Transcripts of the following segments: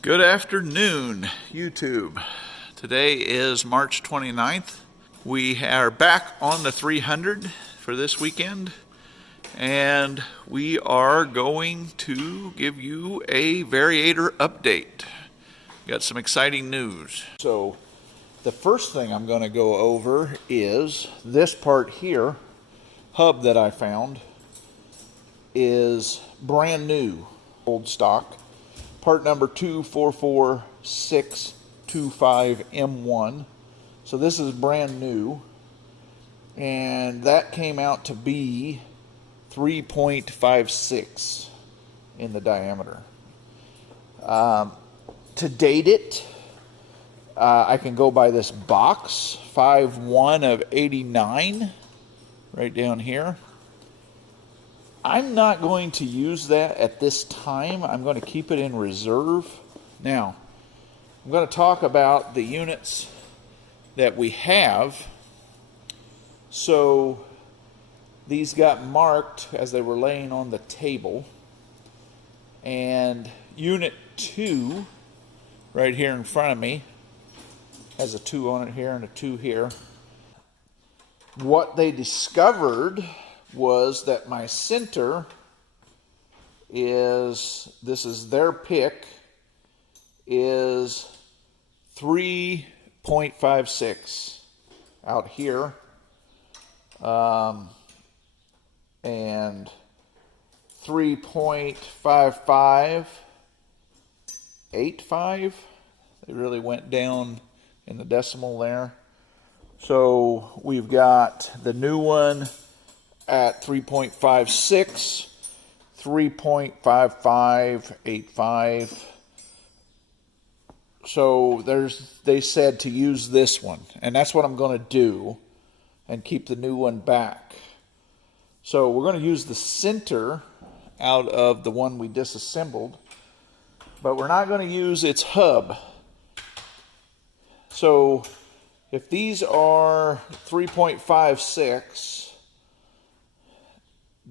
Good afternoon, YouTube. Today is March 29th. We are back on the 300 for this weekend, and we are going to give you a Variator update. Got some exciting news. So the first thing I'm going to go over is this part here, hub that I found, is brand new, old stock. Part number 244625M1. So this is brand new, and that came out to be 3.56 in the diameter. To date it, I can go by this box, 5/1 of 89, right down here. I'm not going to use that at this time. I'm going to keep it in reserve. Now, I'm going to talk about the units that we have. So, these got marked as they were laying on the table. And unit 2, right here in front of me, has a 2 on it here and a 2 here. What they discovered was that my center is, this is their pick, is 3.56 out here, and 3.5585. They really went down in the decimal there. So we've got the new one at 3.56, 3.5585. So they said to use this one, and that's what I'm going to do, and keep the new one back. So we're going to use the center out of the one we disassembled, but we're not going to use its hub. So if these are 3.56,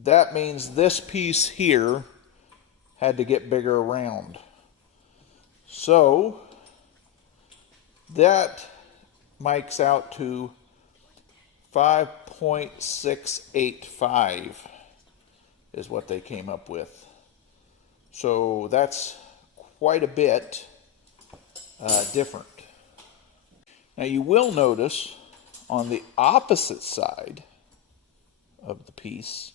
that means this piece here had to get bigger around. So that mics out to 5.685 is what they came up with. So that's quite a bit different. Now you will notice on the opposite side of the piece,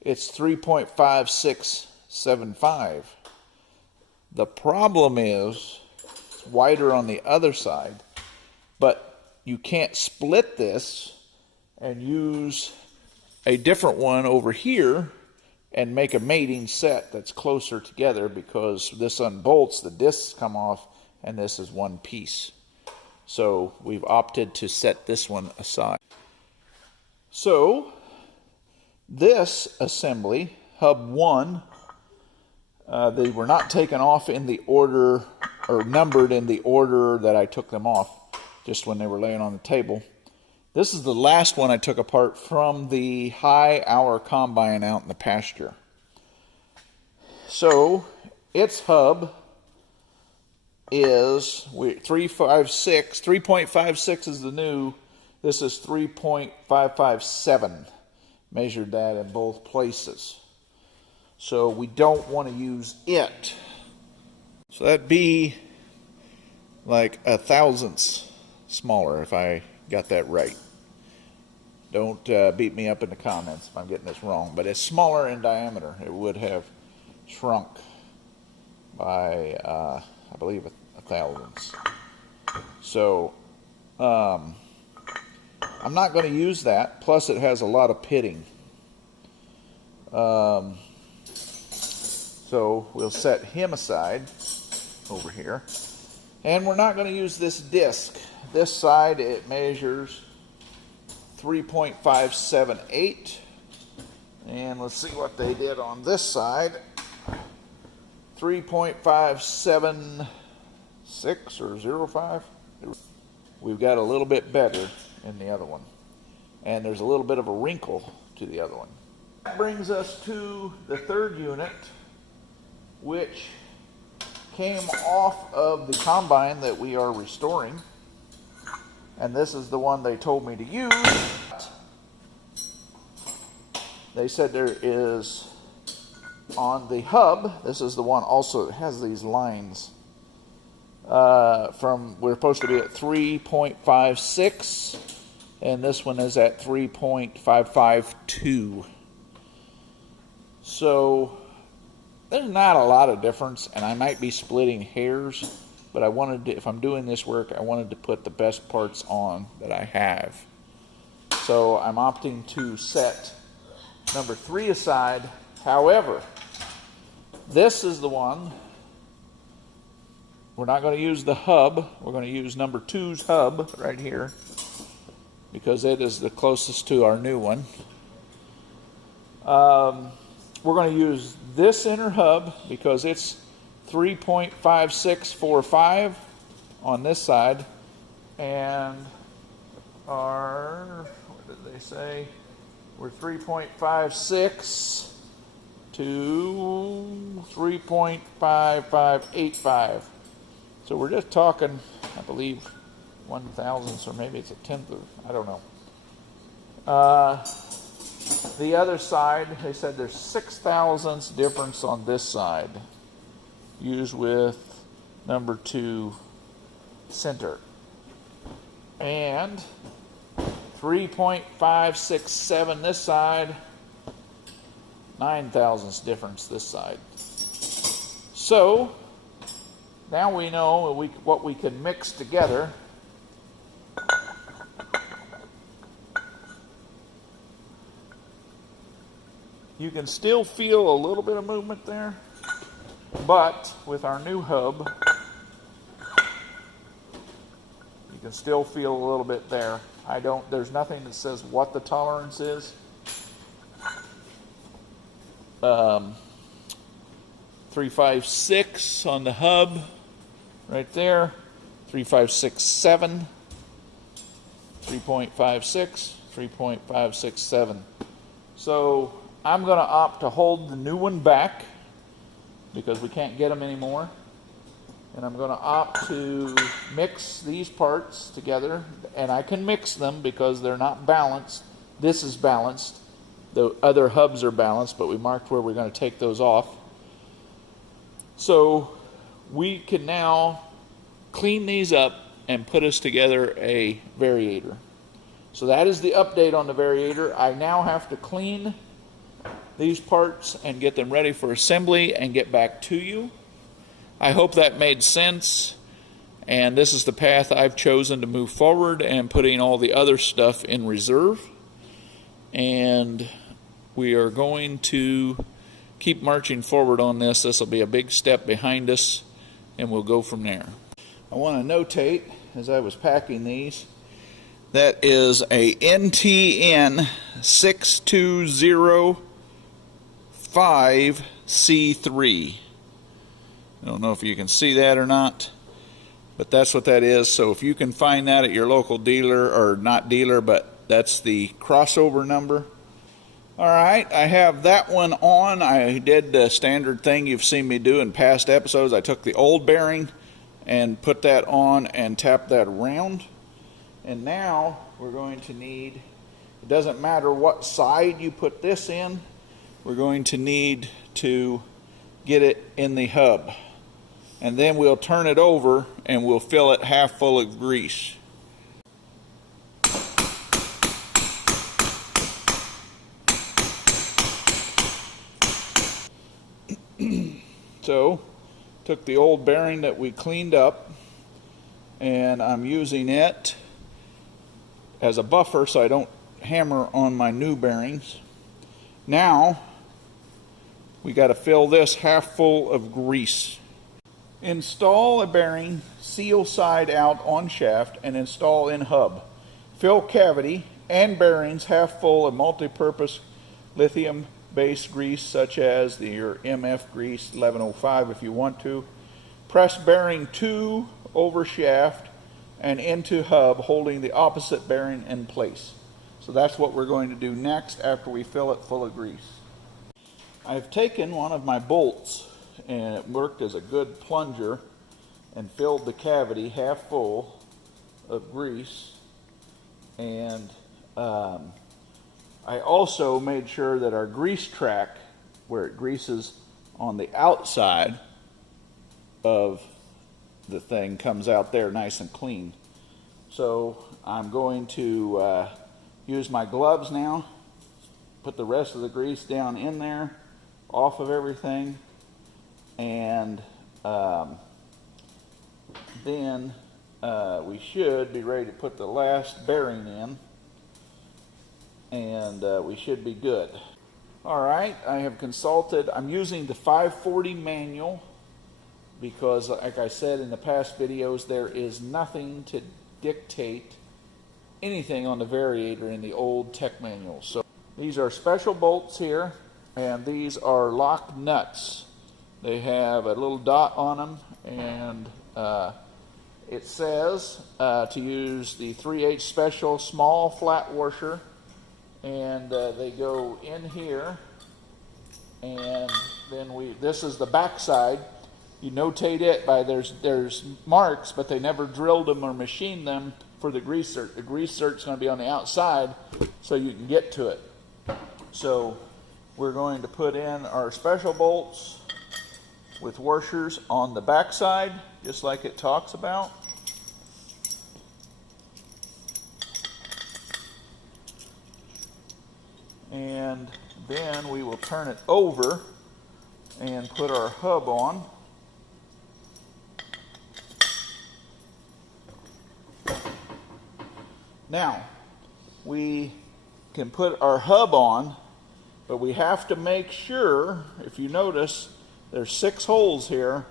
it's 3.5675. The problem is it's wider on the other side, but you can't split this and use a different one over here and make a mating set that's closer together, because this unbolts, the discs come off, and this is one piece. So we've opted to set this one aside. So this assembly, hub 1, they were not taken off in the order, or numbered in the order that I took them off, just when they were laying on the table. This is the last one I took apart from the high-hour combine out in the pasture. So its hub is 3.56 is the new. This is 3.557. Measured that in both places. So we don't want to use it. So that'd be like a thousandths smaller if I got that right. Don't beat me up in the comments if I'm getting this wrong, but it's smaller in diameter. It would have shrunk by, I believe, a thousandths. So, I'm not going to use that. Plus, it has a lot of pitting. So we'll set him aside over here. And we're not going to use this disc. This side, it measures 3.578. And let's see what they did on this side. 3.576 or 05. We've got a little bit better in the other one. And there's a little bit of a wrinkle to the other one. That brings us to the third unit, which came off of the combine that we are restoring, and this is the one they told me to use. They said there is on the hub, this is the one also that has these lines. We're supposed to be at 3.56, and this one is at 3.552. So there's not a lot of difference, and I might be splitting hairs, but I wanted to, if I'm doing this work, I wanted to put the best parts on that I have. So I'm opting to set number 3 aside. However, this is the one. We're not going to use the hub. We're going to use number 2's hub right here because it is the closest to our new one. We're going to use this inner hub because it's 3.5645 on this side, and our, what did they say? We're 3.56 to 3.5585. So we're just talking, I believe, 1,000ths, or maybe it's a 10th of, I don't know. The other side, they said there's 6,000ths difference on this side, used with number 2 center. And 3.567 this side, 9,000ths difference this side. So now we know what we can mix together. You can still feel a little bit of movement there, but with our new hub, you can still feel a little bit there. There's nothing that says what the tolerance is. 356 on the hub, right there. 3.567, 3.56, 3.567. So I'm going to opt to hold the new one back because we can't get them anymore. And I'm going to opt to mix these parts together. And I can mix them because they're not balanced. This is balanced. The other hubs are balanced, but we marked where we're going to take those off. So we can now clean these up and put us together a Variator. So that is the update on the Variator. I now have to clean these parts and get them ready for assembly and get back to you. I hope that made sense, and this is the path I've chosen to move forward and putting all the other stuff in reserve. And we are going to keep marching forward on this. This will be a big step behind us, and we'll go from there. I want to notate, as I was packing these, that is a NTN 6205C3. I don't know if you can see that or not, but that's what that is. So if you can find that at your local dealer, or not dealer, but that's the crossover number. All right, I have that one on. I did the standard thing you've seen me do in past episodes. I took the old bearing and put that on and tapped that around. And now we're going to need, it doesn't matter what side you put this in, we're going to need to get it in the hub. And then we'll turn it over and we'll fill it half full of grease. So, took the old bearing that we cleaned up, and I'm using it as a buffer so I don't hammer on my new bearings. Now, we got to fill this half full of grease. Install a bearing, seal side out on shaft, and install in hub. Fill cavity and bearings half full of multi-purpose lithium base grease, such as your MF grease 1105 if you want to. Press bearing 2 over shaft and into hub, holding the opposite bearing in place. So that's what we're going to do next after we fill it full of grease. I've taken one of my bolts and it worked as a good plunger and filled the cavity half full of grease. And I also made sure that our grease track, where it greases on the outside of the thing, comes out there nice and clean. So I'm going to use my gloves now, put the rest of the grease down in there, off of everything, and then we should be ready to put the last bearing in, and we should be good. All right, I have consulted. I'm using the 540 manual because, like I said in the past videos, there is nothing to dictate anything on the Variator in the old tech manual. So these are special bolts here, and these are lock nuts. They have a little dot on them, and it says to use the 3/8 special small flat washer, and they go in here, and then this is the back side. You notate it by there's marks, but they never drilled them or machined them for the grease zerk. The grease zerk's going to be on the outside so you can get to it. So we're going to put in our special bolts with washers on the back side, just like it talks about. And then we will turn it over and put our hub on. Now, we can put our hub on, but we have to make sure, if you notice, there's 6 holes here.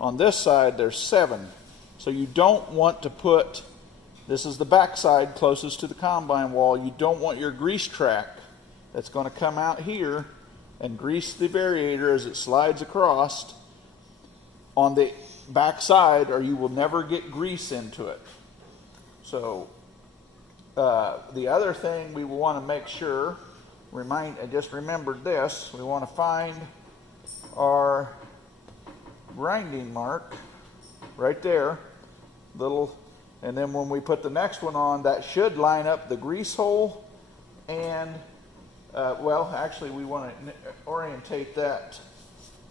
On this side, there's 7. So you don't want to put, this is the back side closest to the combine wall, you don't want your grease track that's going to come out here and grease the Variator as it slides across on the back side, or you will never get grease into it. So the other thing we will want to make sure, I just remembered this, we want to find our grinding mark right there, and then when we put the next one on, that should line up the grease hole. And well, actually we want to orientate that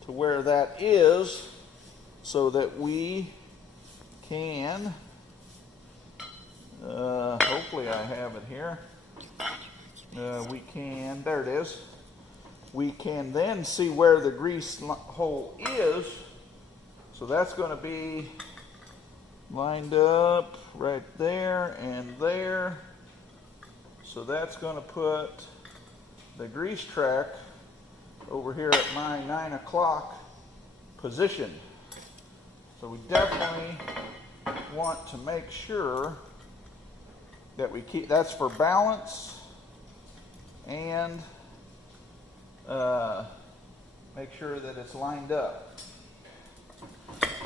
to where that is so that we can, hopefully I have it here, we can, there it is. We can then see where the grease hole is. So that's going to be lined up right there and there. So that's going to put the grease track over here at my 9 o'clock position. So we definitely want to make sure that we keep, that's for balance, and make sure that it's lined up.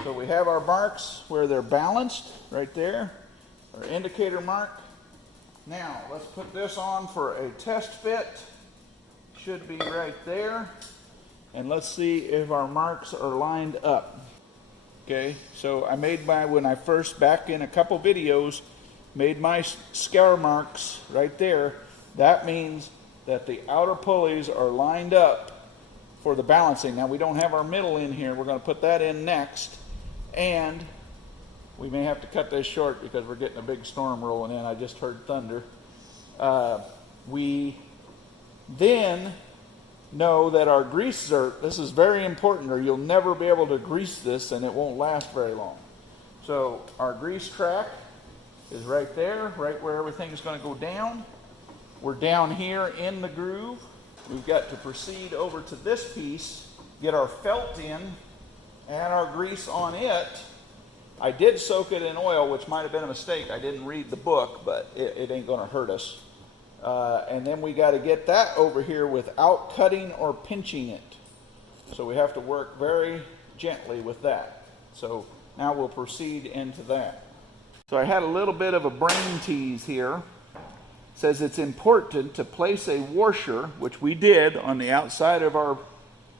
So we have our marks where they're balanced right there, our indicator mark. Now let's put this on for a test fit. Should be right there, and let's see if our marks are lined up. Okay, so I made when I first, back in a couple videos, made my scour marks right there. That means that the outer pulleys are lined up for the balancing. Now we don't have our middle in here. We're going to put that in next, and we may have to cut this short because we're getting a big storm rolling in. I just heard thunder. We then know that our grease zerk, this is very important, or you'll never be able to grease this and it won't last very long. So our grease track is right there, right where everything is going to go down. We're down here in the groove. We've got to proceed over to this piece, get our felt in, and our grease on it. I did soak it in oil, which might have been a mistake. I didn't read the book, but it ain't going to hurt us. And then we got to get that over here without cutting or pinching it. So we have to work very gently with that. So now we'll proceed into that. So I had a little bit of a brain tease here. It says it's important to place a washer, which we did on the outside of our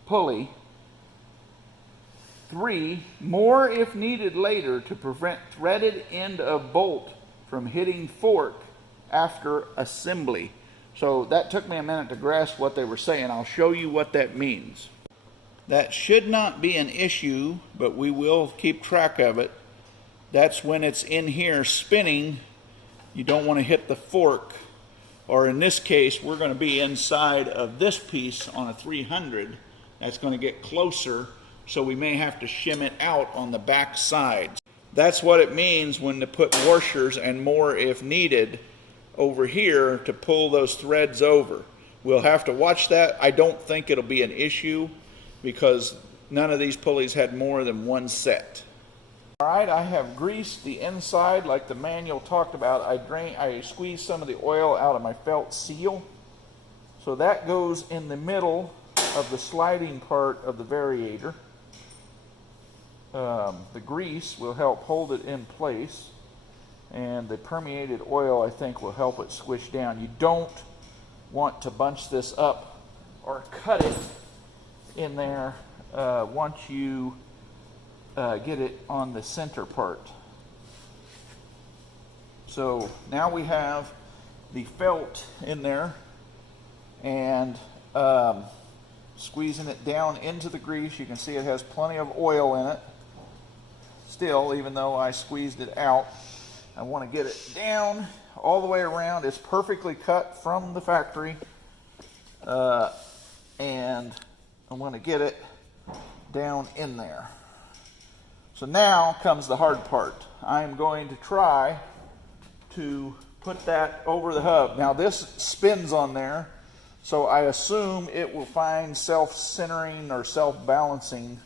pulley, 3, more if needed later to prevent threaded end of bolt from hitting fork after assembly. So that took me a minute to grasp what they were saying. I'll show you what that means. That should not be an issue, but we will keep track of it. That's when it's in here spinning, you don't want to hit the fork. Or in this case, we're going to be inside of this piece on a 300. That's going to get closer, so we may have to shim it out on the back side. That's what it means when to put washers and more if needed over here to pull those threads over. We'll have to watch that. I don't think it'll be an issue because none of these pulleys had more than one set. All right, I have greased the inside like the manual talked about. I squeezed some of the oil out of my felt seal. So that goes in the middle of the sliding part of the Variator. The grease will help hold it in place, and the permeated oil I think will help it squish down. You don't want to bunch this up or cut it in there once you get it on the center part. So now we have the felt in there, and squeezing it down into the grease. You can see it has plenty of oil in it still, even though I squeezed it out. I want to get it down all the way around. It's perfectly cut from the factory, and I want to get it down in there. So now comes the hard part. I am going to try to put that over the hub. Now this spins on there, so I assume it will find self-centering or self-balancing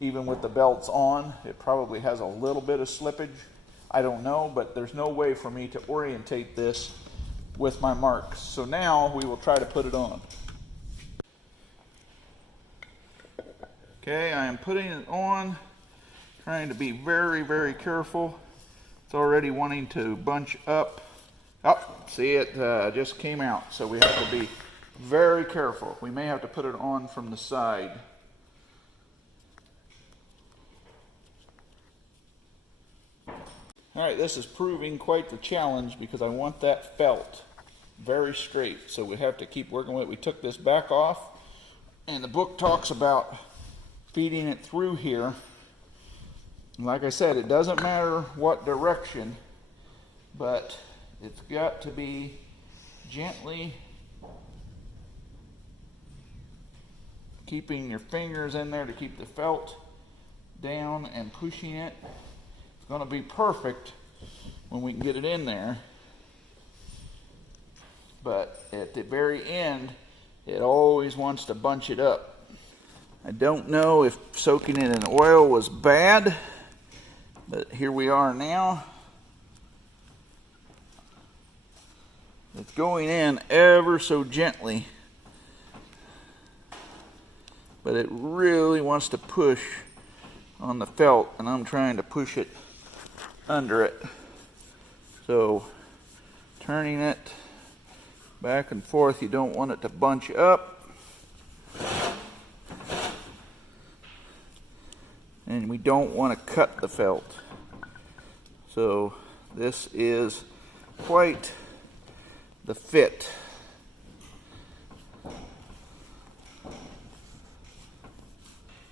even with the belts on. It probably has a little bit of slippage. I don't know, but there's no way for me to orientate this with my marks. So now we will try to put it on. Okay, I am putting it on, trying to be very, very careful. It's already wanting to bunch up. Oh, see, it just came out, so we have to be very careful. We may have to put it on from the side. All right, this is proving quite the challenge because I want that felt very straight. So we have to keep working with it. We took this back off, and the book talks about feeding it through here. And like I said, it doesn't matter what direction, but it's got to be gently keeping your fingers in there to keep the felt down and pushing it. It's going to be perfect when we can get it in there, but at the very end it always wants to bunch it up. I don't know if soaking it in oil was bad, but here we are now. It's going in ever so gently, but it really wants to push on the felt, and I'm trying to push it under it. So turning it back and forth, you don't want it to bunch up, and we don't want to cut the felt. So this is quite the fit.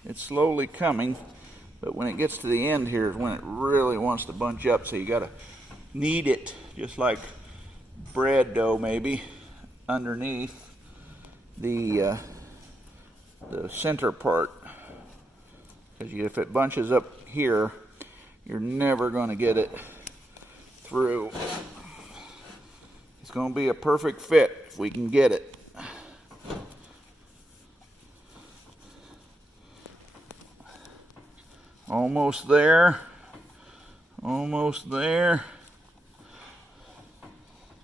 It's slowly coming, but when it gets to the end here is when it really wants to bunch up. So you got to knead it just like bread dough, maybe, underneath the center part. Because if it bunches up here, you're never going to get it through. It's going to be a perfect fit if we can get it. Almost there. Almost there.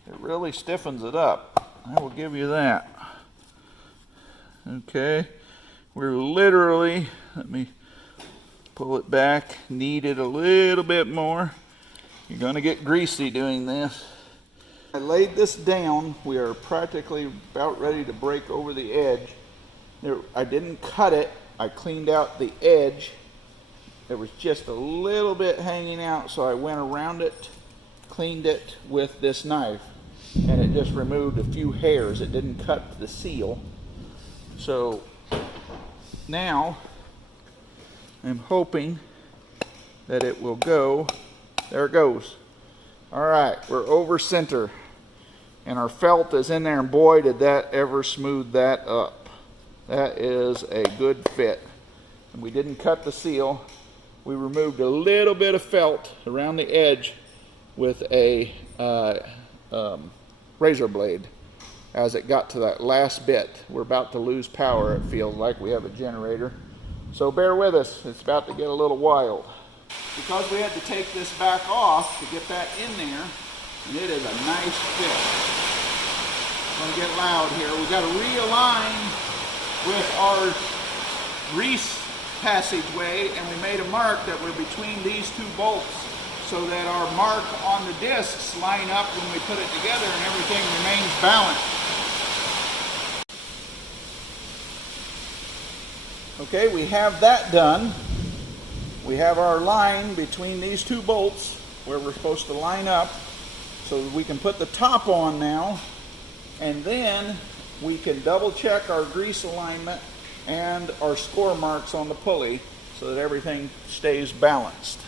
It really stiffens it up. I will give you that. Okay. We're literally, let me pull it back, knead it a little bit more. You're going to get greasy doing this. I laid this down. We are practically about ready to break over the edge. I didn't cut it. I cleaned out the edge There was just a little bit hanging out, so I went around it, cleaned it with this knife, and it just removed a few hairs. It didn't cut the seal. So now I'm hoping that it will go. There it goes. All right, we're over center, and our felt is in there, and boy, did that ever smooth that up. That is a good fit. And we didn't cut the seal. We removed a little bit of felt around the edge with a razor blade as it got to that last bit. We're about to lose power, it feels like. We have a generator. So bear with us, it's about to get a little wild. Because we had to take this back off to get that in there, and it is a nice fit. I'm gonna get loud here. We've got to realign with our grease passageway, and we made a mark that we're between these two bolts so that our mark on the discs line up when we put it together and everything remains balanced. Okay, we have that done. We have our line between these two bolts where we're supposed to line up so that we can put the top on now, and then we can double check our grease alignment and our score marks on the pulley so that everything stays balanced.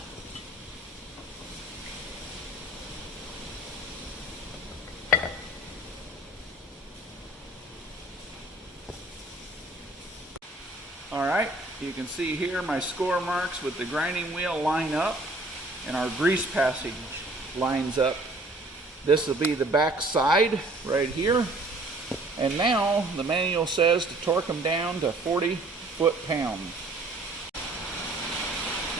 All right, you can see here my score marks with the grinding wheel line up, and our grease passage lines up. This will be the back side right here. And now the manual says to torque them down to 40 foot-pounds.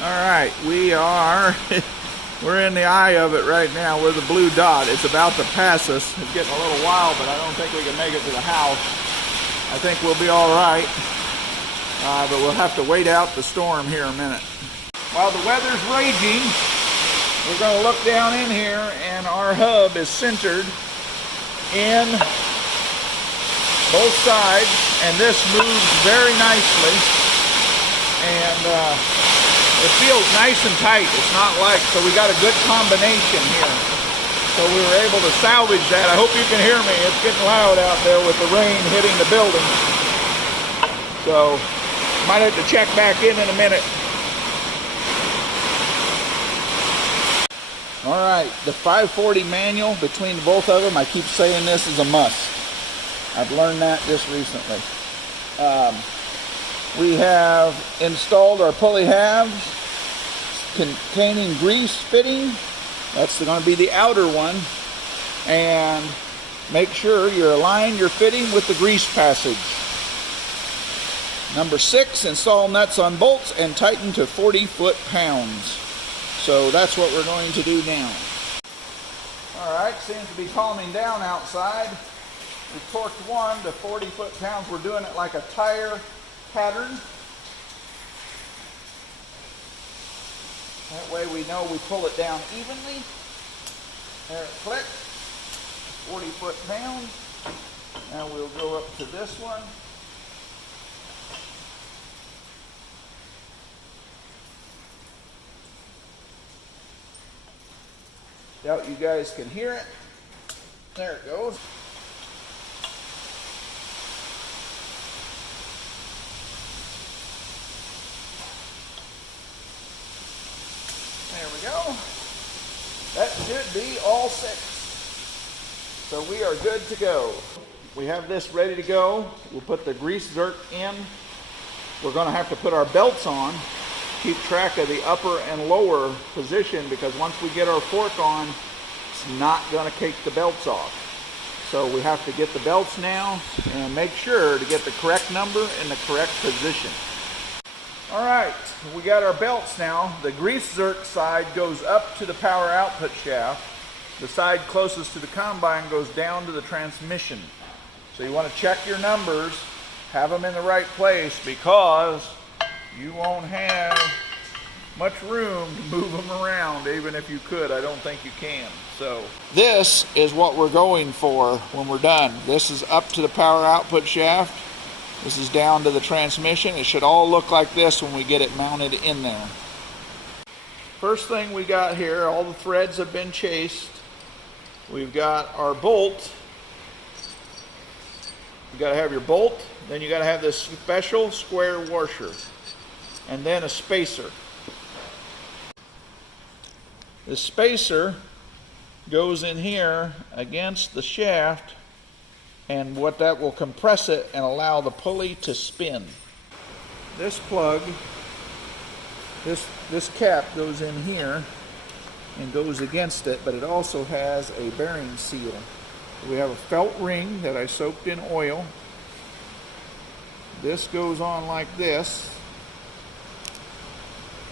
All right, we're in the eye of it right now. We're the blue dot. It's about to pass us. It's getting a little wild, but I don't think we can make it to the house. I think we'll be all right, but we'll have to wait out the storm here a minute. While the weather's raging, we're going to look down in here, and our hub is centered in both sides, and this moves very nicely, and it feels nice and tight. It's not like, so we got a good combination here. So we were able to salvage that. I hope you can hear me. It's getting loud out there with the rain hitting the building. So might have to check back in a minute. All right, the 540 manual between both of them, I keep saying this is a must. I've learned that just recently. We have installed our pulley halves containing grease fitting. That's going to be the outer one. And make sure you're aligned your fitting with the grease passage. Number 6, install nuts on bolts and tighten to 40 foot-pounds. So that's what we're going to do now. All right, seems to be calming down outside. We torqued one to 40 foot-pounds. We're doing it like a tire pattern. That way we know we pull it down evenly. There it clicked. 40 foot-pounds. Now we'll go up to this one. Doubt you guys can hear it. There it goes. There we go. That should be all 6. So we are good to go. We have this ready to go. We'll put the grease zerk in. We're going to have to put our belts on. Keep track of the upper and lower position, because once we get our fork on, it's not going to take the belts off. So we have to get the belts now and make sure to get the correct number in the correct position. All right, we got our belts now. The grease zerk side goes up to the power output shaft. The side closest to the combine goes down to the transmission. So you want to check your numbers, have them in the right place, because you won't have much room to move them around. Even if you could, I don't think you can. So this is what we're going for when we're done. This is up to the power output shaft. This is down to the transmission. It should all look like this when we get it mounted in there. First thing we got here, all the threads have been chased. We've got our bolt. You got to have your bolt, then you got to have this special square washer, and then a spacer. The spacer goes in here against the shaft, and what that will compress it and allow the pulley to spin. This plug, this cap goes in here and goes against it, but it also has a bearing seal. We have a felt ring that I soaked in oil. This goes on like this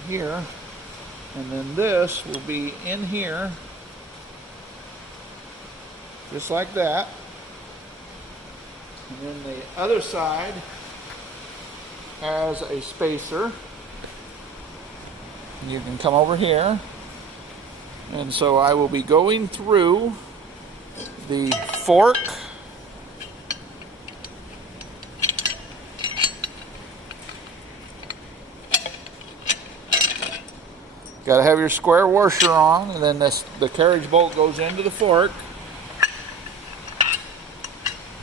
here, and then this will be in here just like that. And then the other side has a spacer. You can come over here. And so I will be going through the fork got to have your square washer on, and then the carriage bolt goes into the fork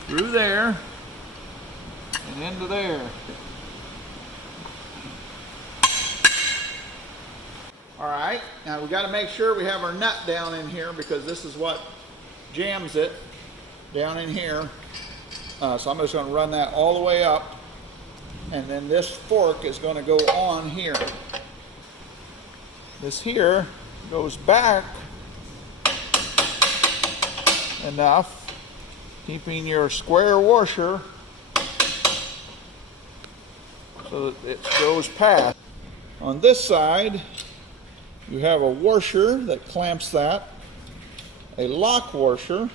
through there and into there. Alright, now we got to make sure we have our nut down in here, because this is what jams it down in here. So I'm just going to run that all the way up, and then this fork is going to go on here. This here goes back enough, keeping your square washer so that it goes past. On this side, you have a washer that clamps that, a lock washer,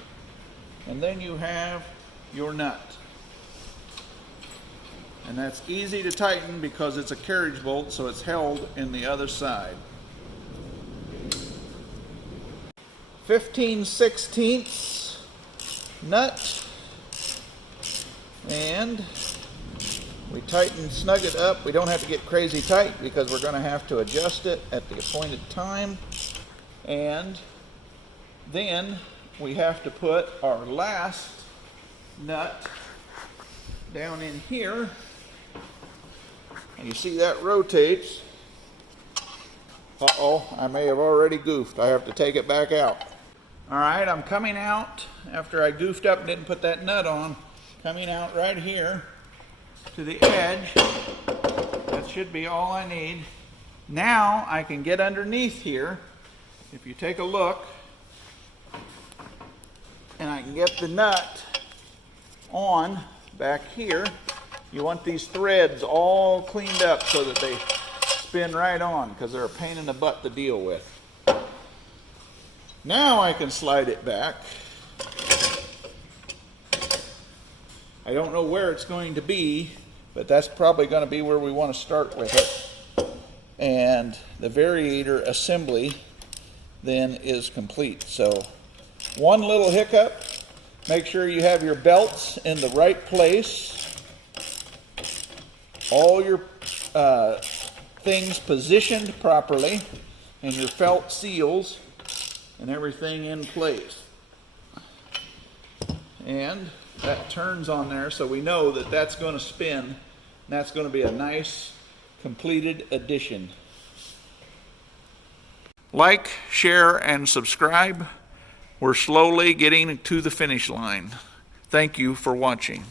and then you have your nut. And that's easy to tighten because it's a carriage bolt, so it's held in the other side. 15/16 nut, and we snug it up. We don't have to get crazy tight because we're going to have to adjust it at the appointed time. And then we have to put our last nut down in here. And you see that rotates. Uh-oh, I may have already goofed. I have to take it back out. All right, I'm coming out after I goofed up and didn't put that nut on. Coming out right here to the edge. That should be all I need. Now I can get underneath here. If you take a look, and I can get the nut on back here. You want these threads all cleaned up so that they spin right on, because they're a pain in the butt to deal with. Now I can slide it back. I don't know where it's going to be, but that's probably going to be where we want to start with it. And the Variator assembly then is complete. So one little hiccup, make sure you have your belts in the right place. All your things positioned properly, and your felt seals and everything in place. And that turns on there, so we know that that's going to spin, and that's going to be a nice completed addition. Like, share, and subscribe. We're slowly getting to the finish line. Thank you for watching.